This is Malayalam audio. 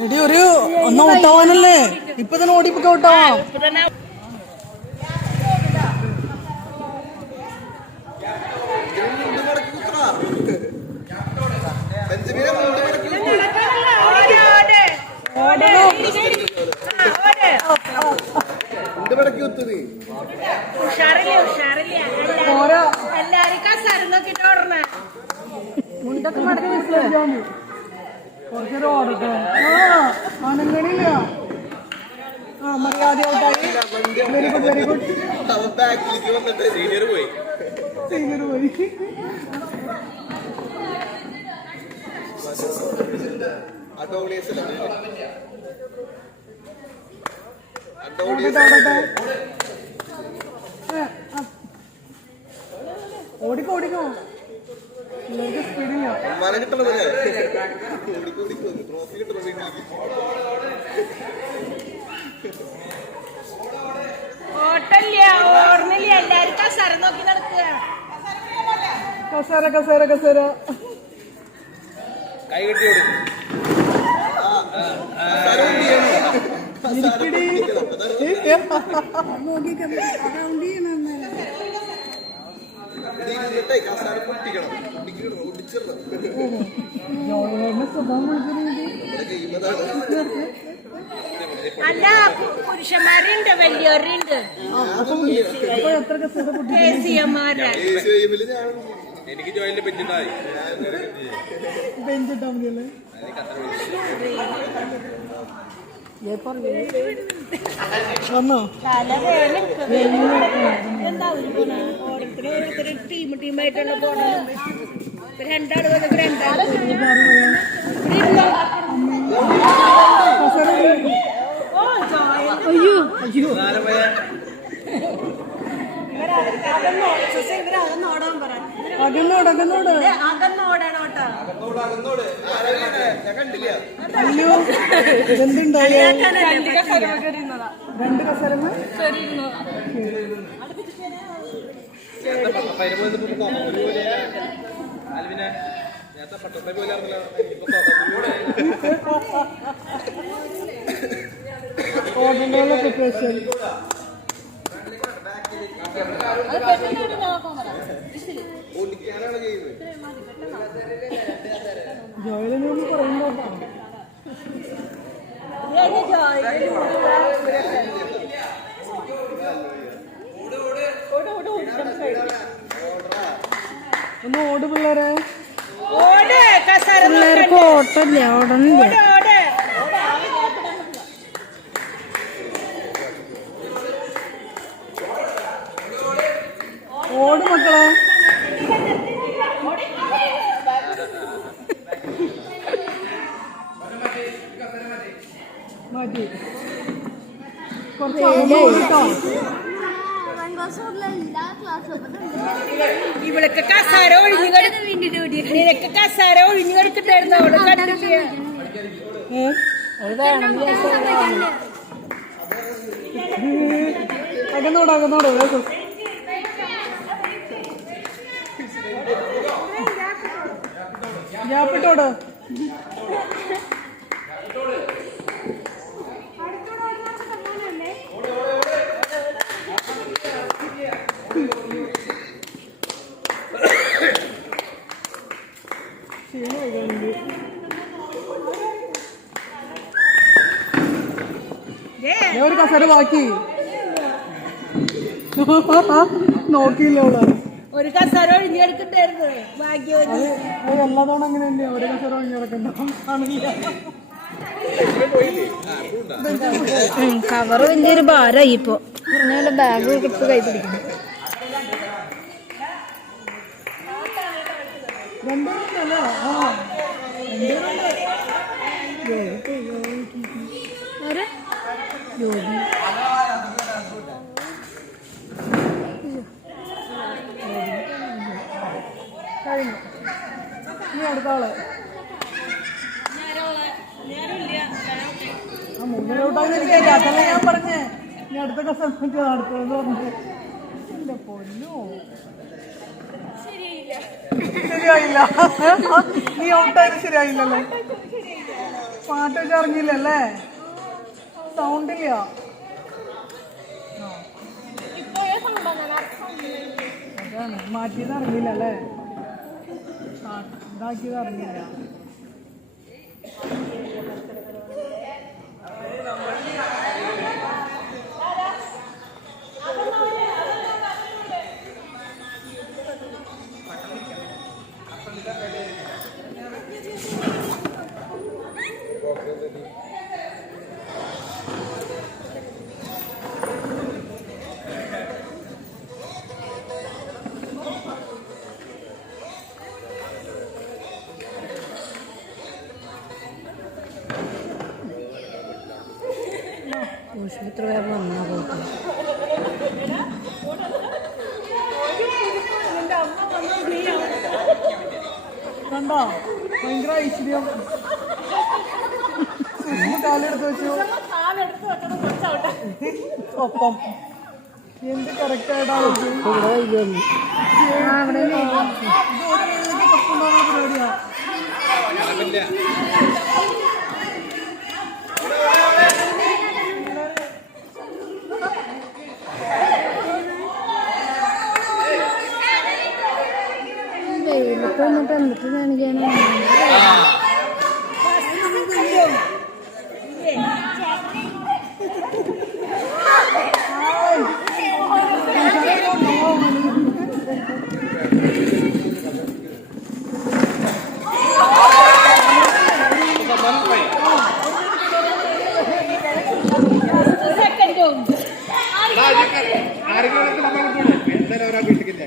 എടി ഒരു ഒന്ന് ഔട്ടാവാനല്ലേ ഇപ്പൊ തന്നെ ഓടിപ്പൊക്കെ ഔട്ടാവാം പോരാ എല്ലാരും കസാര നോക്കിട്ട് ഓടണേ മുണ്ടൊക്കെ മടക്കി മനസ്സിലാക്കിയാൽ കുറച്ചേരം ഓടട്ടെ. ആ ആനങ്ങണില്ല ആ very good very good senior പോയി സീനിയർ പോയി. അഡോളിയസ് ഓടട്ടെ ഓടട്ടെ ഏ, ആ. ഓടിക്കോ ഓടിക്കോ. മല ട്രോഫി കിട്ടണ വീട്ടിലേക്ക് ഓട്ടല്ല ഓർമ്മയില്ല എല്ലാരും കസാര നോക്കി നടക്കുക. കസേര കസേര കസേര. കൈ കെട്ടി ഇരിക്കടി കസാര പൊട്ടിക്കണം പൊട്ടിക്കണം ഗെയിമതാണ് അല്ല പുരുഷന്മാരുണ്ട് വലിയവരുണ്ട് എനിക്ക് ജോയിന്റ് പറ്റുന്നതായി ബെഞ്ചിട്ടാ മതിയല്ലേ വന്നോ എന്താ ഓരോരുത്തർ ടീം ടീമായിട്ടുള്ള വന്നപ്പോ രണ്ടാട് ഓ ജോയ അയ്യോ അയ്യോ ഇവരകന്നോടാൻ പറ അകന്നോട് അകന്നോട്. അയ്യോ എന്തുണ്ടായി രണ്ട് കസേരമ ഓടിക്കാനാണ് ഗെയിം ജോയിലിനെ ഒന്ന് ഓട് പിള്ളേരെ. പിള്ളേർക്ക് ഓട്ടമില്ല ഓടണില്ല. ഓട് മക്കളെ. മാറ്റി കുറച്ച് ഓടിട്ടോ ഇവളൊക്കെ കസാര ഒഴിഞ്ഞു നിനക്ക് കസാര ഒഴിഞ്ഞു കിടക്കട്ടായിരുന്നു അവൾ കണ്ടില്ല? അകന്നോട് അകന്നോട്. ഗ്യാപ്പിട്ടോട് ഏ, ഞാൻ ഒരു കസേര ബാക്കി. നോക്കിയില്ല അവൾ. ഒരു കസേര ഒഴിഞ്ഞു കിടക്കണ്ടായിരുന്നു ഭാഗ്യം അത് അത് എല്ലാ തവണ അങ്ങനെ തന്നെ ഒരു കസേര ഒഴിഞ്ഞു കിടക്കണ്ട കാണില്ല കവർ വലിയൊരു ഭാരമായി ഇപ്പൊ. പറഞ്ഞ ബാഗ് എടുത്ത് കൈ പിടിക്കുന്നു രണ്ടു ആ ആരെ? കഴിഞ്ഞു. ഇനി അടുത്താൾ അതല്ല ഞാൻ പറഞ്ഞേ. ഇനി അടുത്ത കസം അടുത്തതെന്ന് പറഞ്ഞു. പൊന്നോ. ശരി ശരിയായില്ല. നീ ഔട്ടായത് ശരിയായില്ലല്ലേ. പാട്ടൊക്കെ അറിഞ്ഞില്ലല്ലേ? സൗണ്ട് ഇല്ല അതാണ് മാറ്റിയത് ആ, ഇതാക്കിയത് അറിഞ്ഞില്ല. ആശുപത്രി വേറെ വന്നാ പോയിട്ട് കണ്ടോ? ഭയങ്കര ഐശ്വര്യം. കാലെടുത്ത് വെച്ചു ഒപ്പം എന്ത് കറക്റ്റ് ആയിട്ടാണ് ഇവിടെ വൈകുന്നു ആ അവിടെ പരിപാടിയാ വെയിലത്ത് വന്നിട്ട് എന്നിട്ട് കാണിക്കാനാണ് ആരെങ്കിലും എന്തായാലും ഒരാൾ വീട്ടിൽ